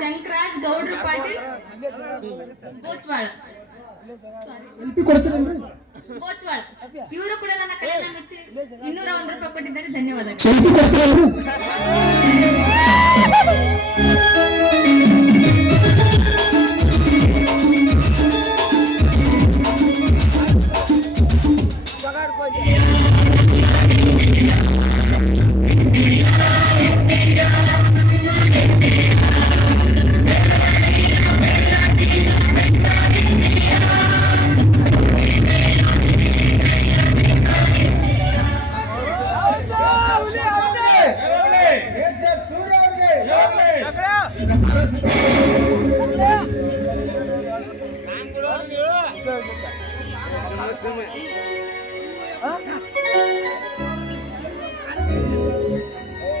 ಶಂಕರಾಜ್ ಗೌಡ್ರ ಪಾಟೀಲ್ ಬೋಚ್ವಾಳ ಇವರು ಕೂಡ ನನ್ನ ಕಲೆಯನ್ನ ಮೆಚ್ಚಿ ಇನ್ನೂರ ಒಂದು ರೂಪಾಯಿ ಕೊಟ್ಟಿದ್ದಾರೆ. ಧನ್ಯವಾದಗಳು.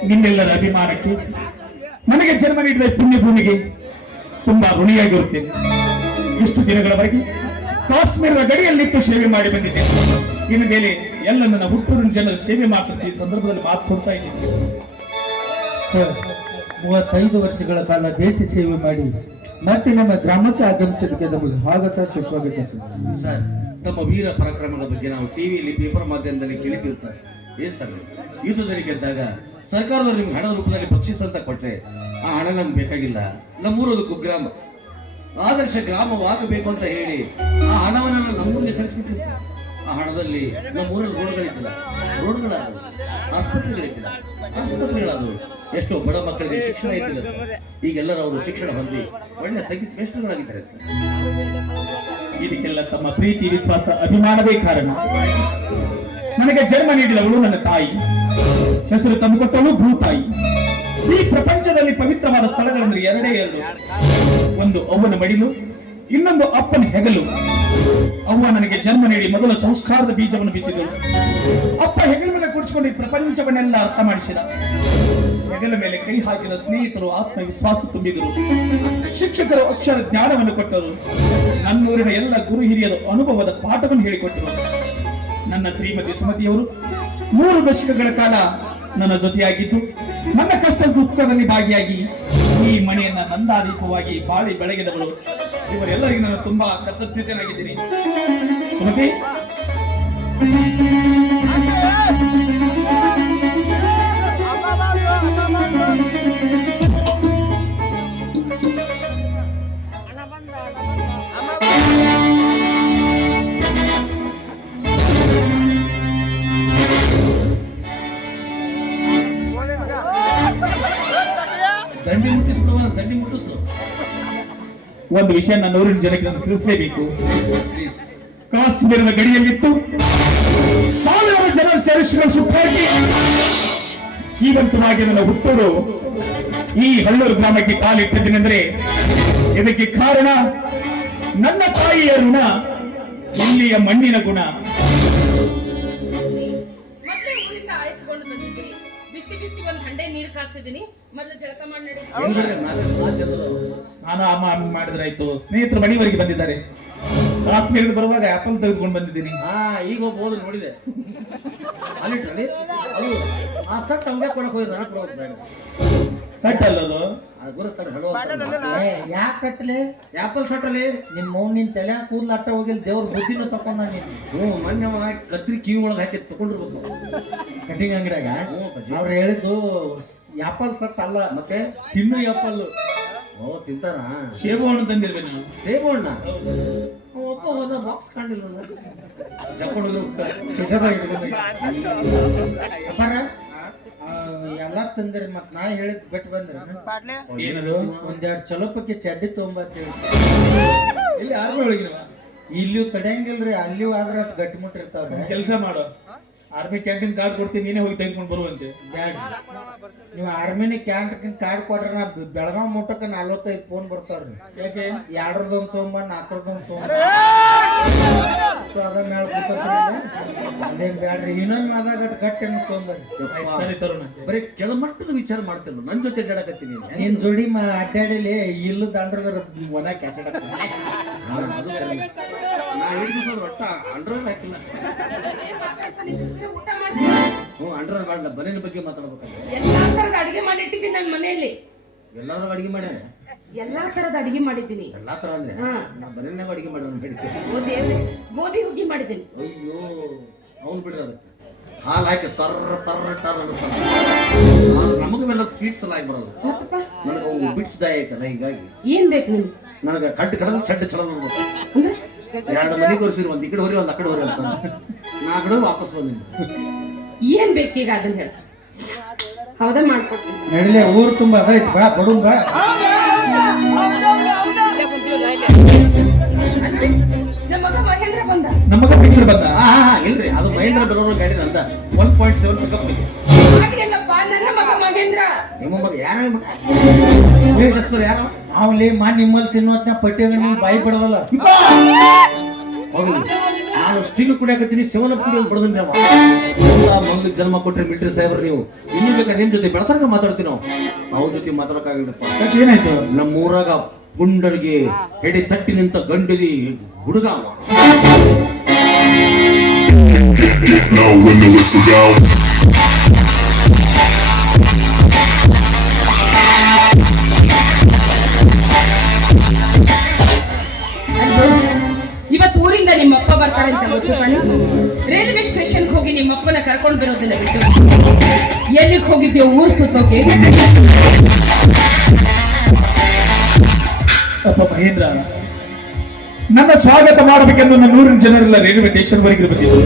ನಿಮ್ಮೆಲ್ಲರ ಅಭಿಮಾನಕ್ಕೆ ನನಗೆ ಜನ್ಮ ನೀಡಿದ ಪುಣ್ಯ ಪುಣ್ಯಭೂಮಿಗೆ ತುಂಬಾ ಋಣಿಯಾಗಿರುತ್ತೇನೆ. ಇಷ್ಟು ದಿನಗಳವರೆಗೆ ಕಾಶ್ಮೀರದ ಗಡಿಯಲ್ಲಿಟ್ಟು ಸೇವೆ ಮಾಡಿ ಬಂದಿದ್ದೇನೆ ಇನ್ನು ಮೇಲೆ ಎಲ್ಲ ನನ್ನ ಹುಟ್ಟೂರಿನ ಜನರ ಸೇವೆ ಮಾಡ್ತಿದ್ದ ಈ ಸಂದರ್ಭದಲ್ಲಿ ಮಾತು ಕೊಡ್ತಾ ಇದ್ದೀನಿ. ಮೂವತ್ತೈದು ವರ್ಷಗಳ ಕಾಲ ದೇಶ ಸೇವೆ ಮಾಡಿ ಮತ್ತೆ ನಮ್ಮ ಗ್ರಾಮಕ್ಕೆ ಆಗಮಿಸಿದ್ದಕ್ಕೆ ನಮಗೆ ಸ್ವಾಗತ ಸುಸ್ವಾಗತ ಸರ್. ತಮ್ಮ ವೀರ ಪರಾಕ್ರಮದ ಬಗ್ಗೆ ನಾವು ಟಿವಿಯಲ್ಲಿ ಪೇಪರ್ ಮಾಧ್ಯಮದಲ್ಲಿ ಕೇಳಿದ್ದೀವಿ ಸರ್. ಏನ್ ಸರ್? ಯುದ್ಧದಲ್ಲಿ ಗೆದ್ದಾಗ ಸರ್ಕಾರದವರು ನಿಮ್ಗೆ ಹಣದ ರೂಪದಲ್ಲಿ ಪಕ್ಷಿಸಂತ ಅಂತ ಕೊಟ್ರೆ ಆ ಹಣ ನಮ್ಗೆ ಬೇಕಾಗಿಲ್ಲ. ನಮ್ಮೂರದು ಕುಗ್ರಾಮ. ಆದರ್ಶ ಗ್ರಾಮವಾಗಬೇಕು ಅಂತ ಹೇಳಿ ಆ ಹಣವನ್ನು ನಮ್ಮೂರಿಗೆ ಕಳಿಸ್ಬಿಟ್ಟು ಸರ್. ಆ ಹಣದಲ್ಲಿ ನಮ್ಮೂರಲ್ಲಿ ರೋಡ್ಗಳಿದ್ದಿಲ್ಲ ರೋಡ್ಗಳಾದವು. ಆಸ್ಪತ್ರೆಗಳಿದ್ದಿಲ್ಲ. ಆಸ್ಪತ್ರೆಗಳಾದವು. ಎಷ್ಟೋ ಬಡ ಮಕ್ಕಳಿಗೆ ಶಿಕ್ಷಣ ಇದ್ದಿಲ್ಲ ಈಗೆಲ್ಲರೂ ಅವರು ಶಿಕ್ಷಣ ಹೊಂದಿ ಒಳ್ಳೆ ಸಂಗೀತ ಮೇಷ್ಟ್ರುಗಳಾಗಿದ್ದಾರೆ ಸರ್. ಇದಕ್ಕೆಲ್ಲ ತಮ್ಮ ಪ್ರೀತಿ, ವಿಶ್ವಾಸ, ಅಭಿಮಾನವೇ ಕಾರಣ. ನನಗೆ ಜನ್ಮ ನೀಡಿದವಳು ನನ್ನ ತಾಯಿ. ಹೆಸರು ಭೂ ಭೂತಾಯಿ ಈ ಪ್ರಪಂಚದಲ್ಲಿ ಪವಿತ್ರವಾದ ಸ್ಥಳಗಳೆಂದರೆ ಎರಡೇ ಎರಡು. ಒಂದು ಅವ್ವನ ಮಡಿಲು, ಇನ್ನೊಂದು ಅಪ್ಪನ ಹೆಗಲು. ಅವ್ವ ನನಗೆ ಜನ್ಮ ನೀಡಿ ಮೊದಲ ಸಂಸ್ಕಾರದ ಬೀಜವನ್ನು ಬಿತ್ತಿದಳು. ಅಪ್ಪ ಹೆಗಲ ಮೇಲೆ ಕುಡಿಸಿಕೊಂಡು ಪ್ರಪಂಚವನ್ನೆಲ್ಲ ಅರ್ಥ ಮಾಡಿಸಿದ. ಹೆಗಲ ಮೇಲೆ ಕೈ ಹಾಕಿದ ಸ್ನೇಹಿತರು ಆತ್ಮವಿಶ್ವಾಸ ತುಂಬಿದರು. ಶಿಕ್ಷಕರು ಅಕ್ಷರ ಜ್ಞಾನವನ್ನು ಕೊಟ್ಟರು. ನನ್ನೂರಿನ ಎಲ್ಲ ಗುರು ಹಿರಿಯರು ಅನುಭವದ ಪಾಠವನ್ನು ಹೇಳಿಕೊಟ್ಟರು. ನನ್ನ ಶ್ರೀಮತಿ ಸುಮತಿಯವರು, ಮೂರು ದಶಕಗಳ ಕಾಲ ನನ್ನ ಜೊತೆಯಾಗಿತ್ತು ನನ್ನ ಕಷ್ಟ ದುಃಖದಲ್ಲಿ ಭಾಗಿಯಾಗಿ ಈ ಮನೆಯನ್ನ ನಂದಾದೀಪವಾಗಿ ಬಾಳಿ ಬೆಳಗಿದವಳು. ಇವರೆಲ್ಲರಿಗೂ ನಾನು ತುಂಬಾ ಕೃತಜ್ಞತೆಯಾಗಿದ್ದೀನಿ ಸುಮತಿ? ಒಂದು ವಿಷಯ ನನ್ನ ಊರಿನ ಜನಕ್ಕೆ ನಾನು ತಿಳಿಸಲೇಬೇಕು. ಕಾಶ್ಮೀರದ ಗಡಿಯಲ್ಲಿತ್ತು. ಸಾವಿರಾರು ಜನರ ಚರಿಸಿಗಳು ಸುತ್ತಾಗಿ ಜೀವಂತವಾಗಿ ನನ್ನ ಹುಟ್ಟೂರು ಈ ಹಳ್ಳೂರು ಗ್ರಾಮಕ್ಕೆ ಕಾಲಿಟ್ಟಿದ್ದೇನೆಂದ್ರೆ ಇದಕ್ಕೆ ಕಾರಣ ನನ್ನ ತಾಯಿಯ ಋಣ, ಇಲ್ಲಿಯ ಮಣ್ಣಿನ ಗುಣ. ಬಿಸಿ ಬಿಸಿ ಒಂದ್ ಹಂಡೆ ನೀರ್ ಕಾಸಿದೀನಿ. ಮೊದಲು ಜಳಕ ಮಾಡಿ ಆ ಸ್ನಾನ ಮಾಡಿದ್ರಾಯ್ತು ಸ್ನೇಹಿತರು ಮನೆಯವರೆಗೆ ಬಂದಿದ್ದಾರೆ. ಕಾಶ್ಮೀರದ ಬರುವಾಗ ಆಪಲ್ ತೆಗೆದುಕೊಂಡು ಬಂದಿದ್ದೀನಿ. ಹಾ ಈಗ ಹೋಗ್ಬೋದು ಹೋದ್ ನೋಡಿದೆ ಅಲ್ಲಿಟ್ರಲ್ಲಿ ಅದು ಆ ಸಟ್ ಅವಂಗೆ ಕೊಡಕ್ ಹೋಗಿ ನನಗೆ ಕೊಡೋದು ಬೇಡ. ಸಟ್ ಅಲ್ಲದು ಅದು? ಗುರುತಾನೆ ಹಲೋ ಯಾಕೆ ಸಟ್ಲಿ? ಆಪಲ್ ಸಟ್ ಅಲ್ಲಿ ನಿಮ್ಮ ಮೌನ್ ನಿನ್ ತಲೆ ಕೂದಲು ಅಟ್ಟ ಹೋಗಿಲ್ಲ ದೇವ್ರ ಬುದ್ಧಿನೂ ತಕೊಂಡ ನೀನು ಹ್ಞೂ ಮೊನ್ನೆ ಅವ ಕತ್ರಿ ಕಿವಿ ಒಳಗೆ ಹಾಕಿ ತಗೊಂಡಿರ್ಬೇಕು ಕಟಿಂಗ್ ಅಂಗಡಿಯಾಗ. ಅವ್ರು ಹೇಳಿದ್ದು ಆಪಲ್ ಸಟ್ ಅಲ್ಲ. ಮತ್ತೆ? ತಿನ್ನು ಆಪಲ್ ಓ ತಿಂತಾರ? ಸೇಬು ಹಣ್ಣು ತಂದಿರ್ಬೇಕು ಸೇಬು ಹಣ್ಣ? ಒಬ್ಬ ಒಂದ ಬಾಕ್ಸ್ ಕಾಣಲಿಲ್ಲ ಅಪ್ಪಾರ ಎಲ್ಲ ತಂದಿರಿ ಮತ್ ನಾ ಹೇಳಿದ್ ಬಿಟ್ಟು ಬಂದ್ರೆ? ಏನದು? ಒಂದೆರಡು ಚಲೋಪಕ್ಕೆ ಚಡ್ಡಿ ತೊಗೊಂಬತ್ತೇಳಿ ಇಲ್ಲಿ ಯಾರು ಇಲ್ಲಿ ಇಲ್ಲಿಯೂ ತಡೆಯಂಗಿಲ್ರಿ ಅಲ್ಲಿಯೂ ಆದ್ರೆ ಗಟ್ಟಿ ಮುಟ್ಟಿರ್ತಾವ್ರಿ ಕೆಲಸ ಮಾಡು. ಆರ್ಮಿ ಕ್ಯಾಂಟೀನ್ ಕಾರ್ಡ್ ಕೊಡ್ತೀನಿ ನೀನೇ ಹೋಗಿ ತೆಗೆದುಕೊಂಡು ಬರುವಂತೆ ಬ್ಯಾಡ. ನೀವು ಆರ್ಮಿನ ಕ್ಯಾಂಟೀನ್ ಕಾರ್ಡ್ ಕೊಟ್ರೆ ನಾ ಬೆಳಗಾವಿ ಮುಟ್ಟಕ್ಕೆ ನಲ್ವತ್ತೈದು ಫೋನ್ ಬರ್ತಾವ್ರಿ ಯಾಕೆ? ಎರಡ್ರದೊಂದು ತೊಂಬ ನಾಲ್ಕರದೊಂದು ತೊಗೊಂಬ ಅದ ಮ್ಯಾಲ ಕೂತತ್ರಿ ಅದೇನ್ ಬ್ಯಾಡ್ರಿ ಇನ್ನೊಮ್ಮೆ ಆದಾಗ ಗಟ್ಟಿ ತೊಗೊಂಬರ್ರಿ ಸರಿ ತರುಣ ಬರೀ ಕೆಳಮಟ್ಟದ ವಿಚಾರ ಮಾಡ್ತೇನೆ ನನ್ ಜೊತೆ ಜಡಕತ್ತೀನಿ ನಿನ್. ಜೋಡಿ ಅಡ್ಡಾಡಲಿ ಇಲ್ಲದ ಅಂಡ್ರದರ ಒಣ ಕ್ಯಾಕೆಟ್ ನಾ ಹಿಡಿದು ಒಟ್ಟ ಹಾಕಿಲ್ಲ? ಊಟ ಮಾಡ್ತೀರಾ? ಹ್ಞೂ ಅಂಡರ್ ಮಾಡಲ್ಲ ಬನೇನ ಬಗ್ಗೆ ಮಾತಾಡ್ಬೇಕಂದ್ರೆ ಎಲ್ಲಾ ತರದ ಅಡಿಗೆ ಮಾಡಿಟ್ಟಿದ್ದೀನಿ ನನ್ನ ಮನೆಯಲ್ಲಿ ಎಲ್ಲಾರು ಅಡಿಗೆ ಮಾಡ್ಯಾನೆ? ಎಲ್ಲಾ ತರದ ಅಡಿಗೆ ಮಾಡಿದ್ದೀನಿ. ಎಲ್ಲಾ ತರ ಅಂದ್ರೆ? ಹಾ. ನಾ ಮನೆಯನ್ನಾಗ ಅಡಿಗೆ ಮಾಡೋಣ ಬೇಡಿಕೆ. ಓ ದೇವ್ರೆ ಗೋಧಿ ಹುಗ್ಗಿ ಮಾಡಿದ್ದೀನಿ. ಅಯ್ಯೋ ಅವ್ನು ಬಿಡ್ರಿ ಅದಕ್ಕೆ. ಹಾಲು ಹಾಕಿ ಸರ್ ತರ ಟರ್ ಅನ್ನಿಸ್ತಾನೆ ನಮಗೆಲ್ಲ ಸ್ವೀಟ್ಸ್ ಎಲ್ಲ ಆಗಿ ಬರೋದು. ಮತ್ತಪ್ಪ ನನಗೆ ಅವು ಐತಲ್ಲ ಹೀಗಾಗಿ. ಏನ್ ಬೇಕು ನಿಮ್ಗೆ? ನನಗೆ ಕಡ್ಡು ಕಡಲು ಚಡ್ಡು ಚಡ ನೋಡ್ಬೇಕು ಅಂದ್ರೆ? ಎರಡು ಮನೆ ತೋರಿಸಿರಿ ಒಂದ್ ಈ ಕಡೆ ಹೋರಿ ಒಂದ್ ಆ ಕಡೆ ಹೋರಿ ಅಂತ. ನಾ ಆ ಕಡೆ ವಾಪಸ್ ಬಂದಿನಿ. ಏನ್ ಬೇಕೀಗ ಅದನ್ನ ಹೇಳ. ಹೌದಾ ಮಾಡ್ಕೊಡ್ತೀನಿ ನಡಿಲೆ ಊರು ತುಂಬ ಅದೈತಿ ಬಾ ಬಡುನ್ ಬಾ. ಅಂದ್ರೆ ನಮ್ಮ ಮಗ ಮಹೇಂದ್ರ ಬಂದ. ನಮಗ ಪಿಕ್ಚರ್ ಬಂದ? ಹಾ ಹಾ ಇಲ್ರಿ ಅದು ಮಹೇಂದ್ರ ಬೆಳೂರು ಗಾಡಿ ಅಂತ ಒನ್ ಪಾಯಿಂಟ್ ಸೆವೆನ್ ಪಿಕಪ್ ಇದೆ ನನ್ನ ಮಗ ಮಹೇಂದ್ರ. ನಿಮ್ಮ ಮಗ ಯಾರ ಹೆಸರು ಯಾರು? ಅವಲ್ಲಿ ಮಾ ನಿಮ್ಮಲ್ಲಿ ತಿನ್ನೋತ್ನ ಪಟ್ಟಿ ನೀವು ಬಾಯಿ ಬಿಡೋದಲ್ಲ. ಹೌದು ನಾನು ಸ್ಟೀಲ್ ಕುಡಿಯಾಕತ್ತೀನಿ ಸೆವೆನ್ ಅಪ್ ಕುಡಿಯೋದು ಬಿಡದಂದ್ರೆ ಮಂಗ್ ಜನ್ಮ ಕೊಟ್ಟರೆ ಮಿಲ್ಟ್ರಿ ಸಾಹೇಬ್ರ ನೀವು. ಇನ್ನೂ ಬೇಕಾದ್ರೆ ನಿಮ್ ಜೊತೆ ಬೆಳತನಕ ಮಾತಾಡ್ತೀನಿ ನಾವು. ಅವ್ರ ಜೊತೆ ಮಾತಾಡಕ್ಕಾಗಲ್ಲಪ್ಪ ಏನಾಯ್ತು? ನಮ್ಮ ಊರಾಗ ಗುಂಡರಿಗೆ ಎಡೆ ತಟ್ಟಿ ನಿಂತ ಗಂಡದಿ ಹುಡುಗ Now when the whistle down. ಊರಿಂದ ನಿಮ್ಮಪ್ಪ ಬರ್ತಾರೆ ಅಂತ ಗೊತ್ತು ರೈಲ್ವೆ ಸ್ಟೇಷನ್ಗೆ ಹೋಗಿ ನಿಮ್ಮಪ್ಪನ ಕರ್ಕೊಂಡು ಬರೋದಿಲ್ಲ ಬಿಟ್ಟು ಎಲ್ಲಿಗೆ ಹೋಗಿದ್ಯೋ ಊರ್ ಸುತ್ತೋಕೆ? ಅಪ್ಪ ಮಹೇಂದ್ರ, ನನ್ನ ಸ್ವಾಗತ ಮಾಡಬೇಕೆಂದು ನನ್ನ ನೂರಿನ ಜನರೆಲ್ಲ ರೈಲ್ವೆ ಸ್ಟೇಷನ್ ವರೆಗೆ ಬಂದಿದ್ದರು.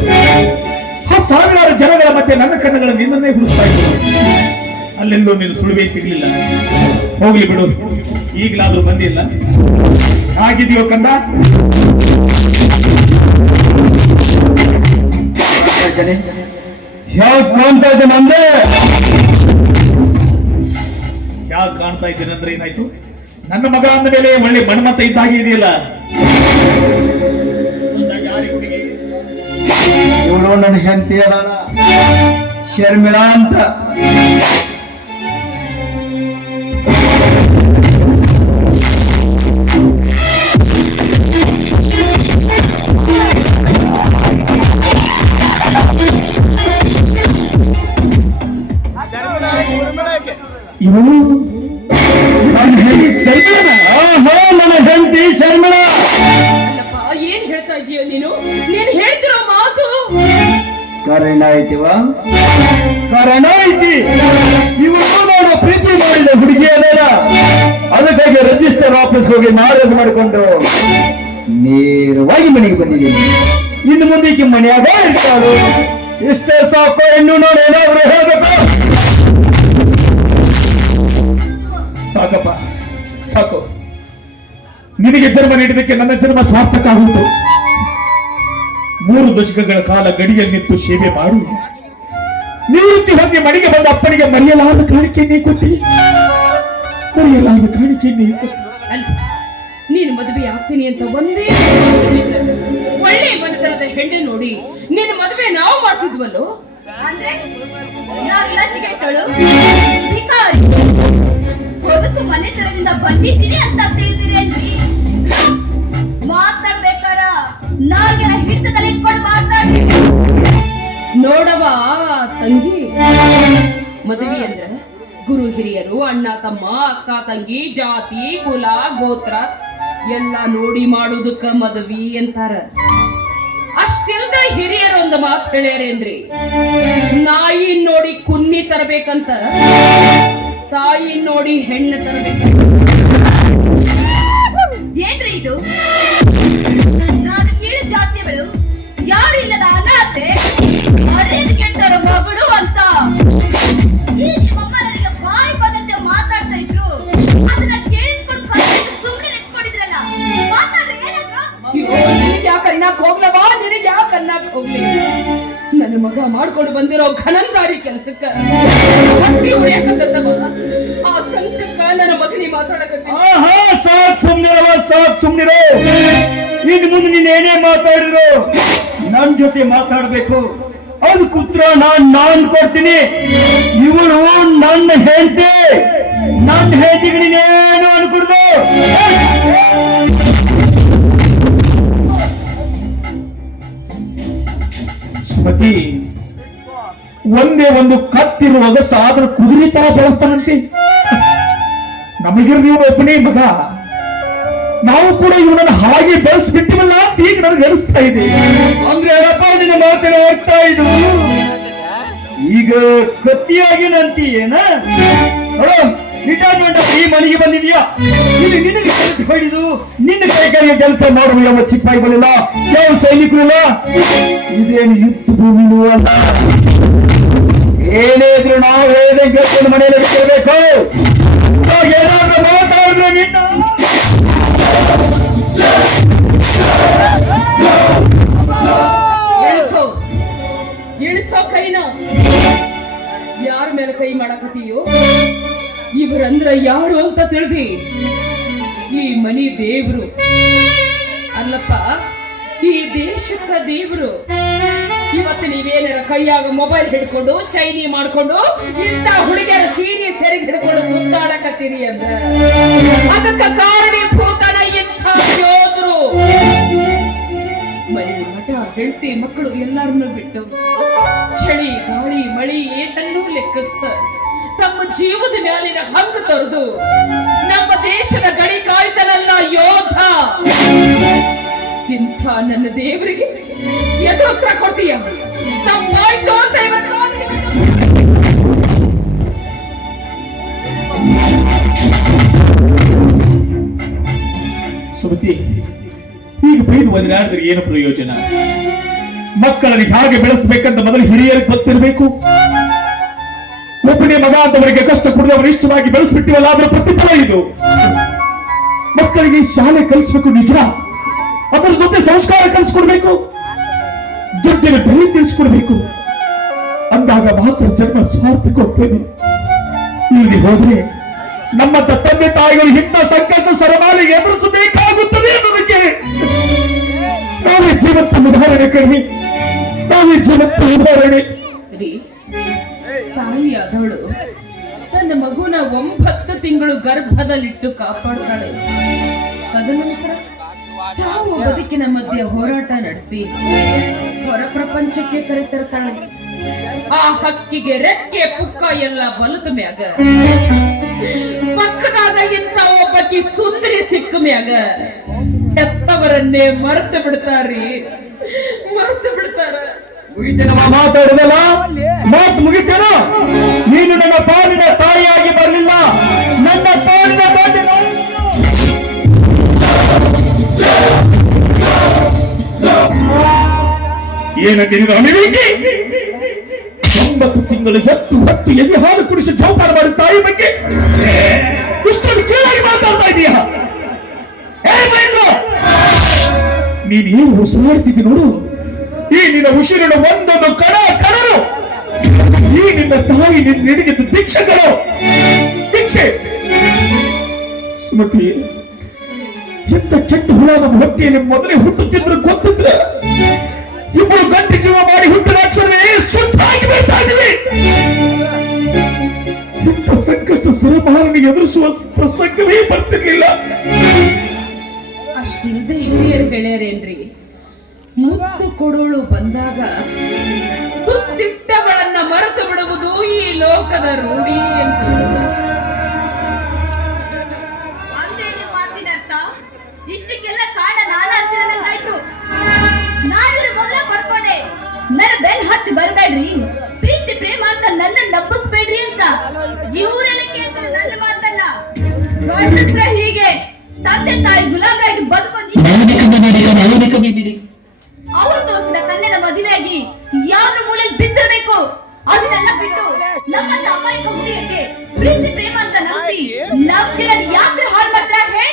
ಆ ಸಾವಿರಾರು ಜನಗಳ ಮಧ್ಯೆ ನನ್ನ ಕಣ್ಣುಗಳ ನಿನ್ನನ್ನೇ ಹುಡುಕ್ತಾ ಇದ್ದರು. ಅಲ್ಲೆಲ್ಲೂ ನೀನು ಸುಳ್ವೇ ಸಿಗ್ಲಿಲ್ಲ. ಹೋಗ್ಲಿ ಬಿಡು. ಈಗಲಾದ್ರೂ ಬಂದಿಲ್ಲ. ಆಗಿದೆಯೋ ಕಂದ? ಯಾವ್ದು ಕಾಣ್ತಾ ಇದ್ದೇನೆ ಅಂದ್ರೆ? ಯಾಕೆ ಕಾಣ್ತಾ ಇದ್ದೇನೆ ಅಂದ್ರೆ ಏನಾಯ್ತು? ನನ್ನ ಮಗ ಅಂದ ಮೇಲೆ ಒಳ್ಳೆ ಮಣ್ಮತ್ತ ಇದ್ದಾಗಿ ಇದೆಯಲ್ಲ? ಇವಳು ನನ್ನ ಹೆಂಡತಿ ಅದಾಳ. ಶರ್ಮಿಳಾ ಅಂತ. ಇವಳು ನನ್ನ ಹೆಂಡತಿ ಶರ್ಮಿಳಾ. ಆಹಾ ನನ್ನ ಹೆಂಡತಿ ಶರ್ಮಳ. ಅಲ್ಲಪ್ಪ ಏನ್ ಹೇಳ್ತಾ ಇದೀಯ ನೀನು? ನೀನ್ ಹೇಳ್ತಿರೋ ಮಾತು? ಕಾರಣ ಐತಿವ? ಕಾರಣ ಐತಿ. ಇವತ್ತು ನಾನು ಪ್ರೀತಿ ಮಾಡಿದ ಹುಡುಗಿ ಅದಲ್ಲ ಅದಕ್ಕಾಗಿ ರಿಜಿಸ್ಟರ್ ಆಫೀಸ್ ಹೋಗಿ ಮ್ಯಾರೇಜ್ ಮಾಡಿಕೊಂಡು ನೇರವಾಗಿ ಮನೆಗೆ ಬಂದಿದ್ದೀನಿ. ಇನ್ನು ಮುಂದೆ ಈಕೆ ಮನೆಯಾಗ ಇರ್ತಾಳು. ಇಷ್ಟೇ ಸಾಕು ಇನ್ನು ನಾನು ಏನಾದ್ರು ಹೇಳ್ಬೇಕು? ಸಾಕಪ್ಪ ಸಾಕು. ನಿನಗೆ ಜನ್ಮ ನೀಡಿದಕ್ಕೆ ನನ್ನ ಜನ್ಮ ಸಾರ್ಥಕ ಆಗುವುದು. ಮೂರು ದಶಕಗಳ ಕಾಲ ಗಡಿಯಲ್ಲಿ ನಿಂತು ಸೇವೆ ಮಾಡು. ನಿವೃತ್ತಿ ಹೊಂದಿ ಮನೆಗೆ ಬಂದ ಅಪ್ಪನಿಗೆ ಮರೆಯಲಾದ ಕಾಣಿಕೆ ನೀ ಕೊಟ್ಟಿ. ಮರೆಯಲಾದ ಕಾಣಿಕೆ ನೀ ಕೊಟ್ಟಿ. ನೀನು ಮದುವೆ ಆಗ್ತೀನಿ ಅಂತ ಒಂದೇ ಒಳ್ಳೆ ಮನೆತನದ ಹೆಣ್ಣೆ ನೋಡಿ ನಿನ್ನ ಮದುವೆ ನಾವು ಮಾಡ್ತಿದ್ವಲ್ಲೋ? ಅಂದ್ರೆ? ಭಿಕಾರಿ. ಹೊಲಸು ಮನೆತನದಿಂದ ಬಂದಿದ್ದೀನಿ ಅಂತ ಅಲ್ರಿ ಮಾತಾಡ್ಬೇಕಾರ? ನಾಲ್ಗೆನ ಹಿಡಿತದಲ್ಲಿ ಇಟ್ಕೊಂಡು ಮಾತಾಡ್ರಿ. ನೋಡವ ತಂಗಿ. ಮದುವೆ ಅಂದ್ರೆ ಗುರು ಹಿರಿಯರು, ಅಣ್ಣ ತಮ್ಮ, ಅಕ್ಕ ತಂಗಿ, ಜಾತಿ, ಕುಲ, ಗೋತ್ರ ಎಲ್ಲ ನೋಡಿ ಮಾಡುದಕ್ಕ ಮದುವಿ ಅಂತಾರ. ಅಷ್ಟಿಲ್ದ ಹಿರಿಯರು ಒಂದು ಮಾತು ಹೇಳ್ಯಾರೇನ್ರಿ? ನಾಯಿ ನೋಡಿ ಕುನ್ನಿ ತರಬೇಕಂತ. ತಾಯಿ ನೋಡಿ ಹೆಣ್ಣು ತರಬೇಕು. ಏನ್ರಿ ಇದು? ನಾನು ಕೀಳು ಜಾತಿಗಳು ಯಾರು ಇಲ್ಲದ ಅನಾಥೆ ಮರ್ಯಾದೆ ಕೆಟ್ಟರ ಮಗಳು ಅಂತ ಈ ನಿಮ್ಮಮ್ಮ ನನಗೆ ಬಾಯಿ ಬಂದಂತೆ ಮಾತಾಡ್ತಾ ಇದ್ರು. ಅದನ್ನ ಕೇಳಿಸ್ಕೊಂಡು ಸುಮ್ಮನೆ ನಿಂತ್ಕೊಂಡಿದ್ರಲ್ಲ ಮಾತಾಡ್ರಿ ಏನಾದ್ರು? ಅಯ್ಯೋ ನಿನಗೆ ಯಾಕೆ ಅನ್ನಕ್ ಹೋಗ್ಲವಾ ನಿನಗೆ ಯಾಕೆ ಅನ್ನಕ್ ಹೋಗ್ಲಿ? ನನ್ನ ಮಗ ಮಾಡ್ಕೊಂಡು ಬಂದಿರೋ ಘನಂದಾರಿ ಕೆಲಸಕ್ಕೆ. ಹೊಟ್ಟಿ ಉಳಿಯಕ್ಕಂತ ಸಂಕಕ್ಕ ನನ್ನ ಮಗನಿ ಮಾತಾಡಕತ್ತೀನಿ. ಆಹಾ, ಸಾಕ್ ಸುಮ್ನಿರವ ಸಾಕ್ ಸುಮ್ನಿರೋ. ಇನ್ ಮುಂದೆ ನೀನ್ ಏನೇ ಮಾತಾಡಿದ್ರು ನನ್ ಜೊತೆ ಮಾತಾಡ್ಬೇಕು. ಅದು ಕುತ್ರ ನಾನ್ ನಾನ್ ಕೊಡ್ತೀನಿ. ಇವಳು ನನ್ನ ಹೆಂಡತಿ. ನನ್ನ ಹೆಂಡತಿಗೆ ನೀನೇನು ಅನ್ಕೊಡ್ದು? ಸ್ಮತಿ, ಒಂದೇ ಒಂದು ಕತ್ತಿರುವಾಗ ಸಾದ್ರ ಕುದುರೆ ತರ ಬೆಳೆಸ್ತಾನಂತೆ. ನಮಗಿರೋದು ಇವನು ಒಬ್ಬನೇ ಮಗ. ನಾವು ಕೂಡ ಇವನನ್ನು ಹಾಗೆ ಬೆಳೆಸ್ಬಿಟ್ಟಿವಲ್ಲ ಅಂತ ಈಗ ನನಗೆ ಅನಿಸ್ತಾ ಇದೆ. ಅಂದ್ರೆ ಏನಪ್ಪ ನಿನ್ನ ಮಾತಿನ ಅರ್ಥ ಇದು. ಈಗ ಕತ್ತಿಯಾಗಿ ನಂತಿ ಏನ ರಿಟೈರ್ಮೆಂಟ್ ಈ ಮನೆಗೆ ಬಂದಿದ್ಯಾ? ಇಲ್ಲಿ ನಿನಗೆ ಹೊಡಿದು ನಿನ್ನ ಕೈ ಕೈಗೆ ಕೆಲಸ ಮಾಡುವ ಯಾವ ಚಿಪ್ಪಾಯಿಗಳಿಲ್ಲ, ಯಾವ ಸೈನಿಕರು ಇಲ್ಲ ಇದೇನು ಯುದ್ಧ ಭೂಮಿನೂ ಅಲ್ಲ ಏನೇ ಇದ್ರು ನಾವು ಹೇಳಿದ ಮನೆಯಲ್ಲಿ ಬಿಟ್ಟಿರ್ಬೇಕು ಯಾರ ಮೇಲೆ ಕೈ ಮಾಡಕತ್ತೀಯೋ? ಇವರಂದ್ರ ಯಾರು ಅಂತ ತಿಳಿದಿ. ಈ ಮನಿ ದೇವ್ರು. ಅಲ್ಲಪ್ಪ, ಈ ದೇಶಕ್ಕ ದೇವ್ರು. ಇವತ್ತು ನೀವೇನಾರ ಕೈಯಾಗ ಮೊಬೈಲ್ ಹಿಡ್ಕೊಂಡು, ಚೈನಿ ಮಾಡ್ಕೊಂಡು, ಇಂಥ ಹುಡುಗಿಯರ ಸೀರೆ ಸೆರೆಗೆ ಹಿಡ್ಕೊಂಡು ಸುತ್ತಾಡಕತ್ತೀರಿ ಅಂದ್ರ? ಅದಕ್ಕ ಕಾರಣೀಭೂತನ ಇಂಥ ಯೋಧರು. ಮರಿ ಮಠ, ಹೆಂಡತಿ, ಮಕ್ಕಳು ಎಲ್ಲರನ್ನೂ ಬಿಟ್ಟು ಚಳಿ, ಗಾಳಿ, ಮಳಿ ಏನನ್ನೂ ಲೆಕ್ಕಿಸ್ತ ತಮ್ಮ ಜೀವದ ಮ್ಯಾಲಿನ ಹಂಗ ತೊರೆದು ನಮ್ಮ ದೇಶದ ಗಡಿ ಕಾಯ್ತನಲ್ಲ ಯೋಧ. ಇಂಥ ನನ್ನ ದೇವರಿಗೆ ಎದುರು ಉತ್ತರ ಕೊಡ್ತೀಯ ಈಗ ಬೈದು ಏನು ಪ್ರಯೋಜನ? ಮಕ್ಕಳಲ್ಲಿ ಹಾಗೆ ಬೆಳೆಸಬೇಕಂತ ಮೊದಲು ಹಿರಿಯರಿಗೆ ಗೊತ್ತಿರಬೇಕು. ಒಬ್ಬನೇ ಮಗ ಅಂತವರಿಗೆ ಕಷ್ಟ ಕೊಡದವರು ಇಷ್ಟವಾಗಿ ಬೆಳೆಸ್ಬಿಟ್ಟಿವಲ್ಲ, ಅದರ ಪ್ರತಿಫಲ ಇದು. ಮಕ್ಕಳಿಗೆ ಶಾಲೆ ಕಲಿಸ್ಬೇಕು ನಿಜ? ಅದರ ಜೊತೆ ಸಂಸ್ಕಾರ ಕಲಿಸ್ಕೊಡ್ಬೇಕು? ದುಡ್ಡಿನ ಬೆಲೆ ತಿಳಿಸ್ಕೊಡ್ಬೇಕು. ಅಂದಾಗ ಮಾತ್ರ ಜನ್ಮ ಸ್ವಾರ್ಥಕ್ಕೆ ಹೋಗ್ತೇನೆ. ಇಲ್ಲಿ ಹೋದ್ರೆ ನಮ್ಮ ತಂದೆ ತಾಯಿಗಳು ಇಂಥ ಸಂಕಟ ಸರಮಾಲಿಗೆ ಎದುರಿಸಬೇಕಾಗುತ್ತದೆ ಅನ್ನೋದಕ್ಕೆ ನಾವೇ ಜೀವಂತ ಉದಾಹರಣೆ ಕಡಿಮೆ ನಾವೇ ಜೀವಂತ ಉದಾಹರಣೆ. ತಾಯಿಯಾದವಳು ತನ್ನ ಮಗುನ ಒಂಬತ್ತು ತಿಂಗಳು ಗರ್ಭದಲ್ಲಿಟ್ಟು ಕಾಪಾಡ್ತಾಳೆ. ತದನಂತರ ಸಾವು ಬದುಕಿನ ಮಧ್ಯೆ ಹೋರಾಟ ನಡೆಸಿ, ಹೊರ ಪ್ರಪಂಚಕ್ಕೆ ಕರೆತರ್ತಾಳೆ ಆ ಹಕ್ಕಿಗೆ ರೆಕ್ಕೆ, ಪುಕ್ಕ ಎಲ್ಲ ಬಲದ ಮ್ಯಾಗ. ಪಕ್ಕದಾಗ ಇಂತ ಒಬ್ಬಕಿ ಸುಂದರಿ ಸಿಕ್ಕ ಮ್ಯಾಗ. ಹೆತ್ತವರನ್ನೇ ಮರೆತು ಬಿಡ್ತಾರ್ರಿ. ಮರೆತು ಬಿಡ್ತಾರ. ಮಾತಾಡುದಲ್ಲ? ಮಾತು ಮುಗಿತೇನ? ನೀನು ನನ್ನ ಪಾಲಿನ ತಾಯಿಯಾಗಿ ಏನಂತೆ ಅವಿವೇಕಿ ಒಂಬತ್ತು ತಿಂಗಳು ಹತ್ತು ಹತ್ತು ಎದೆ ಹಾಲು ಕುಡಿಸಿ ಜೋಪಾನ ಮಾಡಿ ತಾಯಿ ಬಗ್ಗೆ? ಇಷ್ಟೊಂದು ಕೀಳಾಗಿ ಮಾತಾಡ್ತಾ ಇದೀಯ? ನೀನು ಏನು ಉಸಿರಾಡ್ತಿದ್ದಿ ನೋಡು. ಈ ನಿನ್ನ ಉಸಿರಿನ ಒಂದೊಂದು ಕಣ ಕಣರು. ಈ ನಿನ್ನ ತಾಯಿ ನಿನ್ನ ನಿನಗಿದ್ದ ಭಿಕ್ಷೆಗಳು ಭಿಕ್ಷೆ. ಸುಮತಿ, ಎಂತ ಕೆಟ್ಟ ಹುಳ ನಮ್ಮ ಹೊತ್ತಿಯಲ್ಲಿ ಮೊದಲೇ ಹುಟ್ಟುತ್ತಿದ್ರು ಗೊತ್ತಿದ್ರೆ ಇಬ್ಬರು ಗಂಟೆ ಜೀವ ಮಾಡಿ ಹುಟ್ಟಿದ ಅಕ್ಷರವೇ ಸುಟ್ಟಾಗಿ ಬರ್ತಾ ಇದ್ದೀವಿ. ಇಂಥ ಸಂಕಟ ಸರಮಾರನಿಗೆ ಎದುರಿಸುವ ಪ್ರಸಂಗವೇ ಬರ್ತಿರ್ಲಿಲ್ಲ. ಅಷ್ಟಿಲ್ಲದೆ ಹಿರಿಯರು ಹೇಳ್ಯಾರೇನ್ರಿ ಮುತ್ತು ಕೊಡೋಳು ಬಂದಾಗ ತುತ್ತಿಟ್ಟಗಳನ್ನ ಮರೆತು ಬಿಡುವುದು ಈ ಲೋಕದ ರೂಢಿ ಅಂತೆ ಹತ್ತಿ ಬರ್ಬೇಡ್ರಿ. ಪ್ರೀತಿ ಪ್ರೇಮ ಅಂತ ನನ್ನ ನಂಬಿಸ್ಬೇಡ್ರಿ ಅಂತ. ಇವರೆಲ್ಲ ಕೇಳ್ತಾರೆ ನನ್ನ ಮಾತನ್ನ. ಗಂಡಸ್ರ ಹೀಗೆ ತಂದೆ ತಾಯಿ ಗುಲಾಮರಾಗಿ ಬದುಕೊಂಡು ಅವ್ರು ತೋರಿಸಿದ ಕನ್ನಡ ಮದುವೆಯಾಗಿ ಯಾರ ಮೂಲೆಯಲ್ಲಿ ಬಿದ್ದಿರಬೇಕು? ಅದನ್ನೆಲ್ಲ ಬಿಟ್ಟು ನಮ್ಮಂತ ಅಮಾಯಕ ಹುಡುಗಿಗೆ ಪ್ರೀತಿ ಪ್ರೇಮ ಅಂತ ನಂಬಿ ನಮ್ ಜೀವನ ಯಾಕೆ ಹಾಳು ಮಾಡ್ತಾರೆ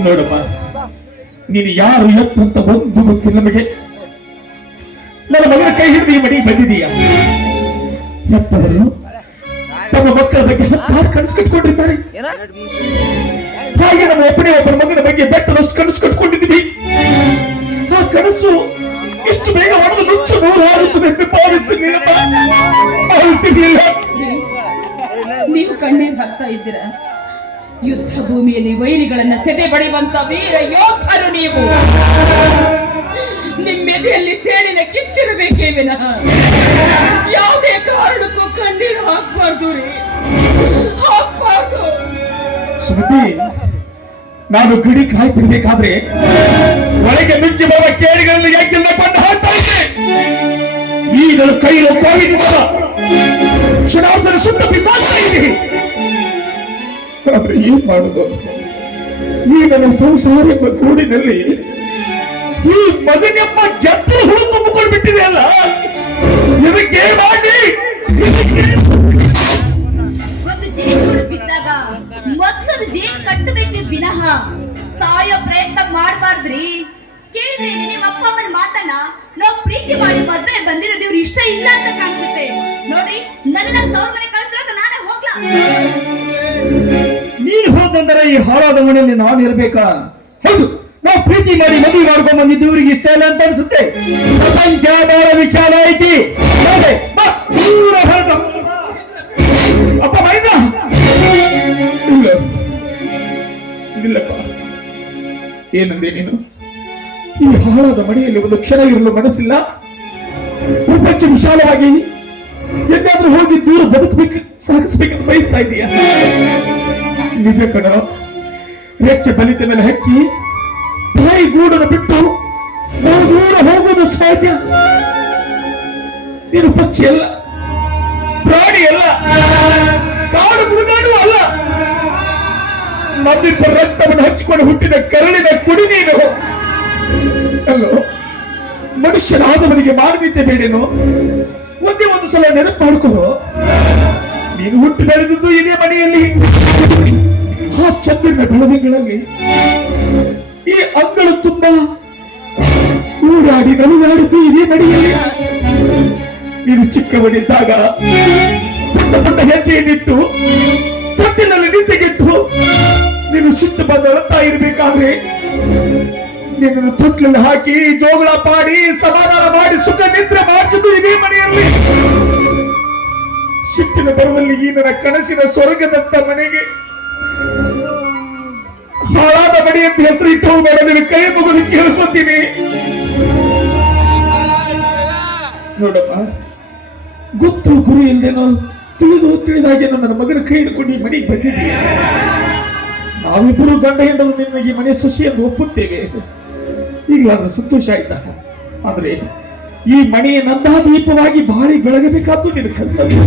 ನೋಡಪ್ಪ ನೀನು ಯಾರು ಎತ್ತು ಅಂತ ಒಂದು ಗೊತ್ತಿಲ್ಲ ನಮಗೆ? ನನ್ನ ಮಗನ ಕೈ ಹಿಡಿದು ಈ ಮನೆಗೆ ಬಂದಿದೀಯ ಹೆತ್ತವರು ತಮ್ಮ ಮಕ್ಕಳ ಬಗ್ಗೆ ಹತ್ತಾರು ಕನಸು ಕಟ್ಕೊಂಡಿದ್ದಾರೆ. ಹಾಗೆ ನಮ್ಮ ಒಬ್ಬನೇ ಒಬ್ಬರ ಮಗನ ಬಗ್ಗೆ ಬೆಟ್ಟದಷ್ಟು ಕನಸು ಕಟ್ಕೊಂಡಿದ್ದೀವಿ. ಆ ಕನಸು ಇಷ್ಟು ಬೇಗ ಹೊಡೆದು ನುಚ್ಚು ನೂರು ಹಾರುತ್ತದೆ ಎಂದು ಭಾವಿಸಿರ್ಲಿಲ್ಲ ಭಾವಿಸಿರ್ಲಿಲ್ಲ ನೀವು ಕಣ್ಣೀರ್ ಹಾಕ್ತಾ ಇದ್ದೀರಾ? ಯುದ್ಧ ಭೂಮಿಯಲ್ಲಿ ವೈರಿಗಳನ್ನ ಸೆದೆ ಬಡಿಯುವಂತ ವೀರ ಯೋಧರು ನೀವು. ನಿಮ್ಮೆದೆಯಲ್ಲಿ ಸೇಡಿನ ಕಿಚ್ಚಿರಬೇಕೇ ವಿನಃ. ಯಾವುದೇ ಕಾರಣಕ್ಕೂ ಕಣ್ಣೀರು ಹಾಕ್ಬಾರ್ದು ರೀ. ಹಾಕ್ಬಾರ್ದು. ನಾನು ಗಿಡಿ ಕಾಯ್ತಿರ್ಬೇಕಾದ್ರೆ ಒಳಗೆ ಮಿಂಚಿ ಬರುವ ಕೇಳಿಗಳನ್ನು ಯಾಕೆ ಕೊಂಡು ಹಾಕ್ತಾ ಇದ್ದೆ? ಈಗಲೂ ಕೈಲು ಕೋವಿದಿಂದ ಕ್ಷಣಾರ್ಧನ ಸುತ್ತ ಬಿಸಾಡ್ತಾ ಇದೆ ಆದ್ರೆ ಏನ್ ಮಾಡುದು? ಈ ನನ್ನ ಸಂಸಾರ ಎಂಬ ಗೂಡಿನಲ್ಲಿ ಈ ಮಗನೆಂಬ ಜತ್ರ ಹುಳು ತುಂಬಿಕೊಂಡು ಬಿಟ್ಟಿದೆ ಅಲ್ಲ? ಇದಕ್ಕೆ ಮಾಡಿ ಒಂದು ಜೇನು ಬಿದ್ದಾಗ ಮತ್ತೊಂದು ಜೇನು ಕಟ್ಟಬೇಕೆ ವಿನಃ ಸಾಯೋ ಪ್ರಯತ್ನ ಮಾಡಬಾರ್ದ್ರಿ. ಕೇಳಿದ್ರೆ ನಿಮ್ಮ ಅಪ್ಪ ಅಮ್ಮನ ಮಾತನ್ನ ನಾವು ಪ್ರೀತಿ ಮಾಡಿ ಮದ್ವೆ ಬಂದಿರೋದು ಇವ್ರು ಇಷ್ಟ ಇಲ್ಲ ಅಂತ ಕಾಣಿಸುತ್ತೆ. ನೋಡಿ, ನನ್ನ ತವ್ರ ಮನೆ ಕಳ್ಸಿರೋದು ನಾನೇ ಹೋಗ್ಲಾ? ನೀನು ಹೋದಂದರೆ ಈ ಹಾಳಾದ ಮನೆಯಲ್ಲಿ ನಾನು ಇರ್ಬೇಕಾ? ಹೌದು, ನಾವು ಪ್ರೀತಿ ಮಾಡಿ ಮದುವೆ ಮಾಡ್ಕೊಂಡ್ ಬಂದಿದ್ದು ಇವ್ರಿಗೆ ಇಷ್ಟ ಇಲ್ಲ ಅಂತ ಅನ್ಸುತ್ತೆ. ಪ್ರಪಂಚ ವಿಶಾಲ ಐತಿ. ಅಪ್ಪ ಇಲ್ಲಪ್ಪ. ಏನಂದೆ ನೀನು? ಈ ಹಾಳಾದ ಮನೆಯಲ್ಲಿ ಒಂದು ಕ್ಷಣ ಇರಲು ಮನಸ್ಸಿಲ್ಲ. ಪ್ರಪಂಚ ವಿಶಾಲವಾಗಿ ಎಲ್ಲಾದ್ರೂ ಹೋಗಿ ದೂರ ಬದುಕಬೇಕು, ಸಾಗಿಸ್ಬೇಕಂತ ಬಯಸ್ತಾ ಇದೀಯ? ನಿಜ ಕಣ. ರೆಕ್ಕೆ ಬಲಿತ ಮೇಲೆ ಹಕ್ಕಿ ತಾಯಿ ಗೂಡನ್ನು ಬಿಟ್ಟು ನಾವು ದೂರ ಹೋಗುವುದು ಸಹಜ. ನೀನು ಪಕ್ಷಿ ಅಲ್ಲ, ಪ್ರಾಣಿ ಅಲ್ಲ, ಕಾಡು ಮೃಗಾಡು ಅಲ್ಲ. ನಮ್ಮಿಬ್ಬರ ರಕ್ತವನ್ನು ಹಚ್ಚಿಕೊಂಡು ಹುಟ್ಟಿದ ಕರಳಿನ ಕುಡಿ ನೀನು. ಅಲ್ಲೋ, ಮನುಷ್ಯನಾದವನಿಗೆ ಮಾನವೀಯತೆ ಬೇಡೇನು. ಒಂದೇ ಒಂದು ಸಲ ನೆನಪು ಮಾಡ್ಕೋ. ನೀನು ಹುಟ್ಟು ಬೆಳೆದದ್ದು ಇದೇ ಮನೆಯಲ್ಲಿ. ಆ ಚಂದ್ರನ ಬೆಳವೆಗಳಲ್ಲಿ ಈ ಅಂಗಳು ತುಂಬಾ ಊರಾಡಿ ನಲಿದಾಡಿದ್ದು ಇದೇ ಮನೆಯಲ್ಲಿ ನೀನು ಚಿಕ್ಕವನಿದ್ದಾಗ ಪುಟ್ಟ ಪುಟ್ಟ ಹೆಜ್ಜೆಯನ್ನಿಟ್ಟು ಪಟ್ಟಿನಲ್ಲಿ ನಿಂತೆಗೆಟ್ಟು ನೀನು ಸಿಟ್ಟು ಬಂದು ಇರ್ಬೇಕಾದ್ರೆ ನಿನ್ನನ್ನು ತೊಟ್ಲಲ್ಲಿ ಹಾಕಿ ಜೋಗಳ ಪಾಡಿ ಸಮಾಧಾನ ಮಾಡಿ ಸುಖ ನಿದ್ರೆ ಮಾಡಿಸಿದ್ದು ಇದೇ ಮನೆಯಲ್ಲಿ. ಸಿಟ್ಟಿನ ಬರದಲ್ಲಿ ಈ ನನ್ನ ಕನಸಿನ ಸ್ವರ್ಗದಂತ ಮನೆಗೆ. ಹಾಳಾದ ಮನೆ ಅಂತ ಹೆಸರು ಇಟ್ಟು ನಿನ್ನ ಕೈ ಮುಗಿದು ಕೇಳ್ಕೊತೀನಿ ನೋಡಪ್ಪ, ಗೊತ್ತು ಗುರಿ ಇಲ್ದೇನೋ ತಿಳಿದು ತಿಳಿದಾಗೆ ನನ್ನ ಮಗನ ಕೈ ಹಿಡ್ಕೊಂಡು ಈ ಮನೆಗೆ ಬಂದಿದ್ದೆ ನಾವಿಬ್ಬರು ಗಂಡ ಹೆಂಡರು ನಿನ್ನ ಈ ಮನೆ ಸೊಸೆ ಎಂದು ಒಪ್ಪುತ್ತೇವೆ. ಈಗಲಾದ್ರೂ ಸಂತೋಷ ಆಯ್ತಾ? ಆದ್ರೆ ಈ ಮಣಿಯ ನಂದಾ ದೀಪವಾಗಿ ಭಾರಿ ಬೆಳಗಬೇಕಾದ್ದು ನಿನ್ನ ಕರ್ತವ್ಯ.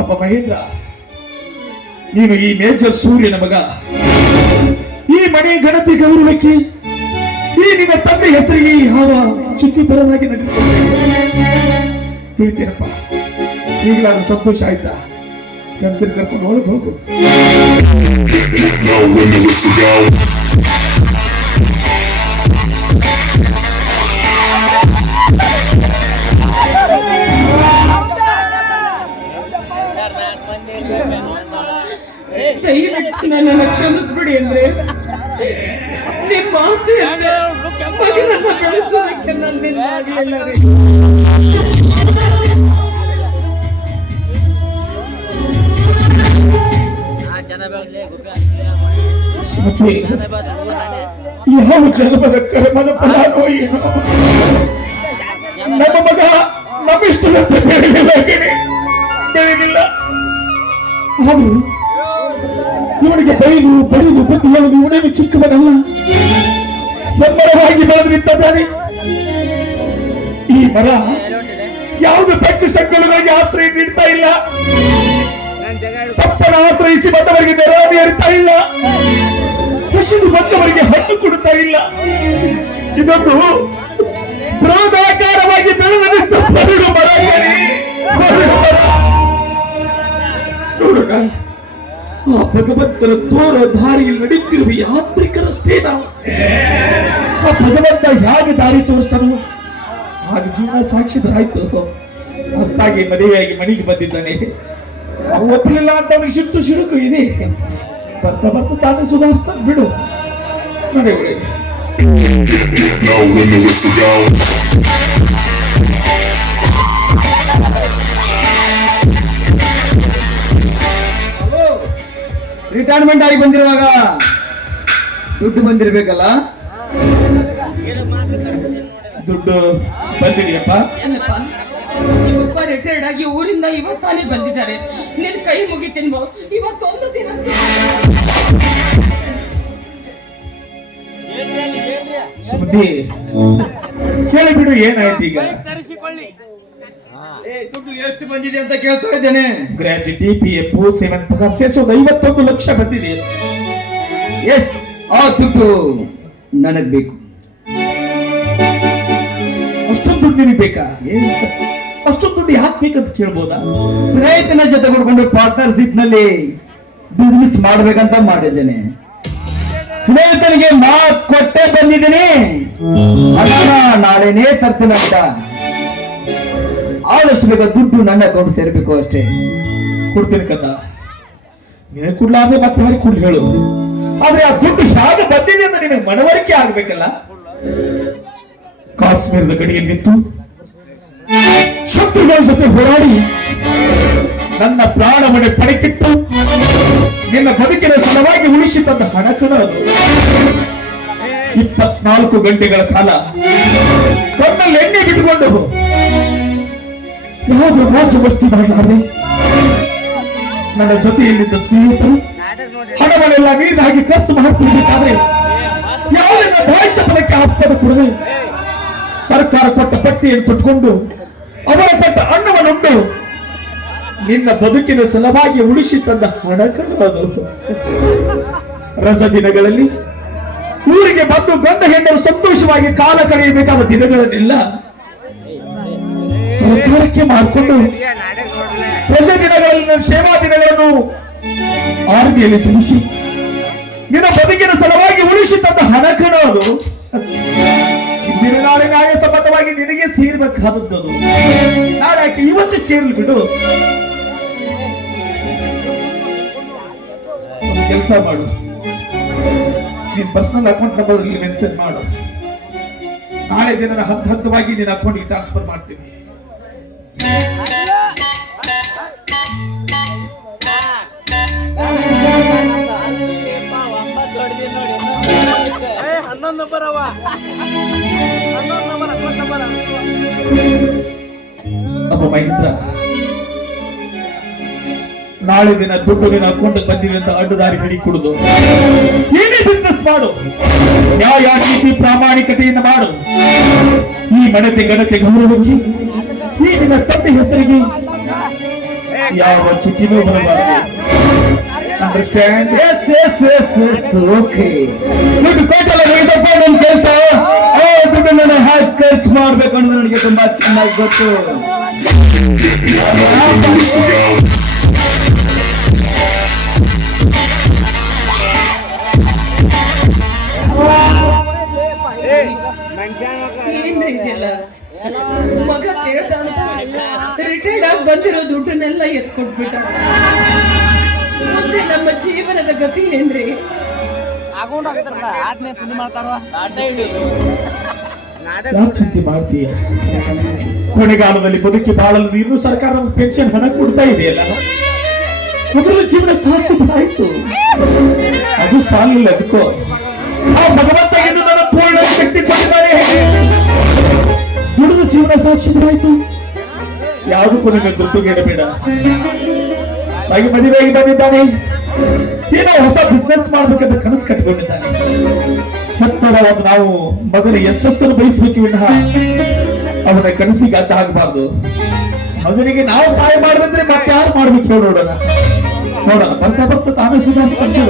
ಅಪ್ಪ ಮಹೇಂದ್ರ, ನೀನು ಈ ಮೇಜರ್ ಸೂರ್ಯನ ಮಗ. ಈ ಮನೆ ಗಣತಿ ಗೌರವಕ್ಕೆ ಈ ನಿನ್ನ ತಂದೆ ಹೆಸರಿಗೆ ಯಾವ ಚುಚ್ಚಿ ಬರದಾಗಿ ತಿಳಿತೀನಪ್ಪ, ಈಗಲಾದ್ರೂ ಸಂತೋಷ ಆಯ್ತಾ? ಕರ್ಕೊಂಡು ಒಳಗೆ ಹೋಗು. ಕ್ಷಮಿಸ್ಬಿಡಿ ಅಂದ್ರೆ ನಿಮ್ಮ ಆಸೆ ಯಾವ ಜನ್ಮದ ಕರ್ಮದ ಫಲಾನೋ ಏನೋ ನಮ್ಮ ಮಗ ನಮ್ಮಿಷ್ಟದಂತೆ ಬೆಳೆದಿಲ್ಲ ಬೆಳೆದಿಲ್ಲ ಆದ್ರೂ ಇವನಿಗೆ ಬೈದು, ಬಡಿದು ಬುದ್ಧಿ ಹೇಳುದು ಇವನೇನು ಚಿಕ್ಕವನಲ್ಲ? ಹೆಮ್ಮರವಾಗಿ ಬೆಳೆದು ನಿಂತಾನೆ ಈ ಮರ ಯಾವುದು ಪಕ್ಷ ಸಂಕಲಗಳಿಗೆ ಆಶ್ರಯ ನೀಡ್ತಾ ಇಲ್ಲ. ತಪ್ಪನ ಆಶ್ರಯಿಸಿ ಬಂದವರಿಗೆ ನೆರವು ಇರ್ತಾ ಇಲ್ಲ. ಹಸಿದು ಬಂದವರಿಗೆ ಹಣ್ಣು ಕೊಡ್ತಾ ಇಲ್ಲ. ಇದೊಂದು ಬೃಹದಾಕಾರವಾಗಿ ಬೆಳೆದ ಮರ. ನೋಡೋಣ ಆ ಭಗವಂತನ ತೋರ ದಾರಿಯಲ್ಲಿ ನಡೆಯುತ್ತಿರುವ ಯಾತ್ರಿಕರಷ್ಟೇ ನಾವು. ಆ ಭಗವಂತ ಹೇಗೆ ದಾರಿ ತೋರಿಸ್ತಾನೋ, ಹಾಗೆ ಜೀವನ ಸಾಕ್ಷಿದ್ರಾಯ್ತು. ಮಸ್ತಾಗಿ ಮದುವೆಯಾಗಿ ಮನೆಗೆ ಬಂದಿದ್ದಾನೆ. ಒಪ್ಪಲಿಲ್ಲ ಅಂತ ಅವನಿಗೆ ಶಿಫ್ಟು ಶಿರುಕು ಇದೆ. ಬರ್ತಾ ಬರ್ತಾ ತಾನೇ ಸುಧಾರಿಸ್ತಾನೆ. ಬಿಡು. ನೋಡಿ ರಿಟೈರ್ಮೆಂಟ್ ಆಗಿ ಬಂದಿರುವಾಗ ದುಡ್ಡು ಬಂದಿರ್ಬೇಕಲ್ಲ? ದುಡ್ಡು ಬಂದಿದೆಯಪ್ಪ? ನಿಮ್ಮಪ್ಪ ರಿಟೈರ್ಡ್ ಆಗಿ ಊರಿಂದ ಇವತ್ತಾನೆ ಬಂದಿದ್ದಾರೆ. ನಿನ್ ಕೈ ಮುಗಿತೀನಿ ಇವತ್ತೊಂದು ದಿನ ಸುದ್ದಿ. ಕೇಳಿಬಿಡು ಏನಾಯ್ತು ಈಗ? ದುಡ್ಡು ಎಷ್ಟು ಬಂದಿದೆ ಅಂತ ಕೇಳ್ತಾ ಇದ್ದೇನೆ. ಗ್ರಾಜ್ಯುಟಿ ಪಿ ಎಫ್ ಸೆವೆನ್ ಪಗಾರ ಸೇರಿಸಿ ಒಂದು ಐವತ್ತೊಂದು ಲಕ್ಷ ಬಂದಿದೆ. ಎಸ್ ಆ ದುಡ್ಡು ನನಗ್ ಬೇಕು. ಅಷ್ಟೊಂದು ದುಡ್ಡು ನಿನಗೆ ಬೇಕಾ? ಅಷ್ಟೊಂದು ದುಡ್ಡು ಯಾಕೆ ಬೇಕಂತ ಕೇಳ್ಬೋದಾ? ಸ್ನೇಹಿತನ ಜೊತೆ ಕೊಡ್ಕೊಂಡು ಪಾರ್ಟ್ನರ್ಶಿಪ್ನಲ್ಲಿ ಬಿಸ್ನೆಸ್ ಮಾಡ್ಬೇಕಂತ ಮಾಡಿದ್ದೇನೆ. ಸ್ನೇಹಿತನಿಗೆ ಮಾತು ಕೊಟ್ಟೆ ಬಂದಿದ್ದೀನಿ. ನಾಳೆನೇ ತರ್ತೀನಂತ ಆದಷ್ಟು ಬೇಗ ದುಡ್ಡು ನನ್ನ ಅಕೌಂಟ್ ಸೇರ್ಬೇಕು ಅಷ್ಟೇ. ಕೊಡ್ತೇನೆ ಕದ ನಿನಗೆ ಕೊಡ್ಲಾರ್ದೆ ಮತ್ತೆ ಯಾರು ಕೊಡ್ಲಿ ಹೇಳು. ಆದ್ರೆ ಆ ದುಡ್ಡು ಶಾಗ ಬಂದಿದೆ ಅಂತ ನಿನಗೆ ಮನವರಿಕೆ ಆಗ್ಬೇಕಲ್ಲ? ಕಾಶ್ಮೀರದ ಗಡಿಯಲ್ಲಿ ನಿಂತು ಶತ್ರುಗಳ ಜೊತೆ ಹೋರಾಡಿ ನನ್ನ ಪ್ರಾಣವನ್ನು ಪಡೆಕಿಟ್ಟು ನಿನ್ನ ಬದುಕಿನ ಸಲವಾಗಿ ಉಳಿಸಿ ತಂದ ಹಣಕನ ಅದು. ಇಪ್ಪತ್ನಾಲ್ಕು ಗಂಟೆಗಳ ಕಾಲ ಕಣ್ಣಲ್ಲಿ ಎಣ್ಣೆ ಬಿಟ್ಟುಕೊಂಡು ಯಾವುದೇ ಮೋಜು ವಸ್ತು ಮಾಡಲಾರೆ ನನ್ನ ಜೊತೆಯಲ್ಲಿದ್ದ ಸ್ನೇಹಿತರು, ಹಣವನ್ನೆಲ್ಲ ನೀರಾಗಿ ಖರ್ಚು ಮಾಡ್ತಿರ್ಬೇಕಾದ್ರೆ ಯಾವುದನ್ನ ಬಾಯಿ ಚಪಲಕ್ಕೆ ಆಸ್ಪದ ಕೊಡದೆ ಸರ್ಕಾರ ಕೊಟ್ಟ ಪಟ್ಟಿಯನ್ನು ಕೊಟ್ಟುಕೊಂಡು ಅವರ ಕೊಟ್ಟ ಅನ್ನವನ್ನುಂಡು ನಿನ್ನ ಬದುಕಿನ ಸಲವಾಗಿ ಉಳಿಸಿ ತಂದ ಹಣ ಕಣ್ಣದು ರಜ ದಿನಗಳಲ್ಲಿ ಊರಿಗೆ ಬಂದು ಗಂಡ ಹೆಂಡರು ಸಂತೋಷವಾಗಿ ಕಾಲ ಕಳೆಯಬೇಕಾದ ದಿನಗಳನ್ನೆಲ್ಲ ಸರ್ಕಾರಕ್ಕೆ ಮಾಡಿಕೊಂಡು ರಜ ದಿನಗಳನ್ನು ಸೇವಾ ದಿನಗಳನ್ನು ಆರ್ಮಿಯಲ್ಲಿ ಸಲ್ಲಿಸಿ. ನಿನ್ನ ಬದುಕಿನ ಸಲುವಾಗಿ ಉಳಿಸಿ ತಂದ ಹಣ ಅದು ಇಂದಿನ ನಾಳೆ ನ್ಯಾಯ ಸಮ್ಮತವಾಗಿ ನಿನಗೆ ಸೇರ್ಬೇಕಾದದ್ದು. ನಾಳೆ ಯಾಕೆ ಇವತ್ತು ಸೇರ್ಲಿ ಬಿಡು. ಕೆಲಸ ಮಾಡು. ನಿನ್ ಪರ್ಸನಲ್ ಅಕೌಂಟ್ ನಂಬರ್ ಮೆನ್ಷನ್ ಮಾಡು. ನಾಳೆ ದಿನ ಹಂತ ಹಂತವಾಗಿ ನಿನ್ನ ಅಕೌಂಟ್ಗೆ ಟ್ರಾನ್ಸ್ಫರ್ ಮಾಡ್ತೀನಿ. ನಾಳೆ ದಿನ ದುಡ್ಡು ದಿನ ಅಕೌಂಟ್ ಬಂದಿವೆ ಅಂತ ಅಡ್ಡದಾರಿ ಹಿಡಿ ಕುಡಿದು, ಏನೇ ಬಿಸ್ನೆಸ್ ಮಾಡು, ನ್ಯಾಯ ನೀತಿ ಪ್ರಾಮಾಣಿಕತೆಯಿಂದ ಮಾಡು, ಈ ಮನತೆ ಗಣತೆ ಗೌರವಕ್ಕೆ ಈ ನಿನ್ನ ತಂದೆ ಹೆಸರಿಗೆ ಯಾವ ಚುಕ್ಕಿನೂ ಬರಬಾರದು. Understand yes yes yes okay ದುಡ್ಡು ಕೆಲಸ. ಆ ದುಡ್ಡು ಹಾಕಿ ಖರ್ಚು ಮಾಡ್ಬೇಕು ಅನ್ನೋದು ನನಗೆ ತುಂಬಾ ಚೆನ್ನಾಗಿ ಗೊತ್ತು. ಬಂದಿರೋ ದುಡ್ಡನ್ನೆಲ್ಲ ಎತ್ಕೊಟ್ಬಿಟ್ಟ. ಮುಂದೆ ನಮ್ಮ ಜೀವನದ ಗತಿ ಏನ್ರಿ? ಯಾಕೆ ಚಿಂತೆ ಮಾಡ್ತೀಯ? ಕೊನೆಗಾಲದಲ್ಲಿ ಬದುಕಿ ಬಾಳಲು ನೀನು ಸರ್ಕಾರ ಪೆನ್ಷನ್ ಹಣ ಕೊಡ್ತಾ ಇದೆಯಲ್ಲ? ಮೊದಲ ಜೀವನ ಸಾಕ್ಷಿ ಆಯ್ತು. ಅದು ಸಾಲಿಲ್ಲ ಅದಕ್ಕೋ. ಆ ಭಗವಂತ ಎಂದು ನನ್ನ ಪೂರ್ಣ ಶಕ್ತಿ ಕೊಟ್ಟಿದ್ದಾರೆ ದುಡಿದ ಜೀವನ ಸಾಕ್ಷಿ ಆಯ್ತು ಯಾವುದಕ್ಕೂ ನಿಮಗೆ ದುಡ್ಡುಗೇಡಬೇಡ ಹಾಗೆ ಮದುವೆಯಾಗಿ ಬಂದಿದ್ದಾನೆ ಏನೋ ಹೊಸ ಬಿಸ್ನೆಸ್ ಮಾಡ್ಬೇಕಂತ ಕನಸು ಕಟ್ಕೊಂಡಿದ್ದಾನೆ ಹತ್ತಿರ ಒಂದು ನಾವು ಮಗನ ಯಶಸ್ಸನ್ನು ಬಯಸಬೇಕು ವಿನಃ ಅವನ ಕನಸಿಗೆ ಅಡ್ಡ ಆಗಬಾರ್ದು. ಮಗನಿಗೆ ನಾವು ಸಹಾಯ ಮಾಡಿದ್ರೆ ಮತ್ತೆ ಯಾರು ಮಾಡ್ಬೇಕು ನೋಡೋಣ. ನೋಡೋಣ. ಬರ್ತಾ ಬರ್ತಾ ತಾನೇ ಸುಧಾರಿಸ್ಕೊಂಡು